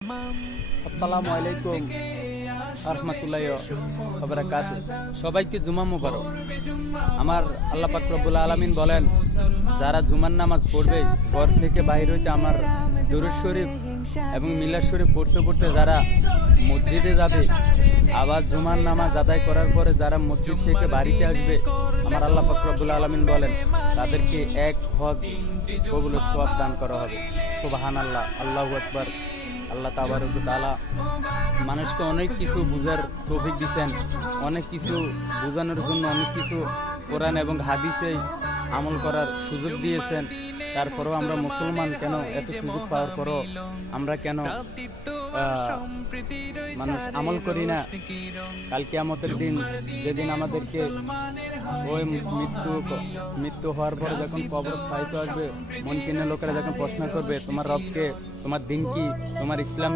আসসালামু আলাইকুম রাহমাতুল্লাহি ওয়া বারাকাতুহু। সবাইকে জুমা মুবারক। আমার আল্লাহ পাক রব্বুল আলামিন বলেন, যারা জুমার নামাজ পড়বে, ঘর থেকে বাইরে হইতে আমার দুরূদ শরীফ এবং মিলাদ শরীফ পড়তে পড়তে যারা মসজিদে যাবে, আবার জুমার নামাজ আদায় করার পরে যারা মসজিদ থেকে বাড়িতে আসবে, আমার আল্লাহ পাক রব্বুল আলামিন বলেন তাদেরকে এক হজ কবুলের সওয়াব দান করা হবে। সুবহানাল্লাহ, আল্লাহু আকবার। আল্লাহ তাবারক ওয়া তাআলা মানুষকে অনেক কিছু বুঝার তৌফিক দিয়েছেন, অনেক কিছু বোঝানোর জন্য অনেক কিছু কোরআন এবং হাদিসে আমল করার সুযোগ দিয়েছেন। তারপরেও আমরা মুসলমান কেন এত সুযোগ পাওয়ার পরও আমরা কেন মানুষ আমল করি না? কাল কিয়ামতের দিন, যেদিন আমাদেরকে ওই মৃত্যু হওয়ার পরে যখন কবর স্থায়িত্ব আসবে, মুনকিনের লোকেরা যখন প্রশ্ন করবে তোমার রবকে, তোমার দিন কি, তোমার ইসলাম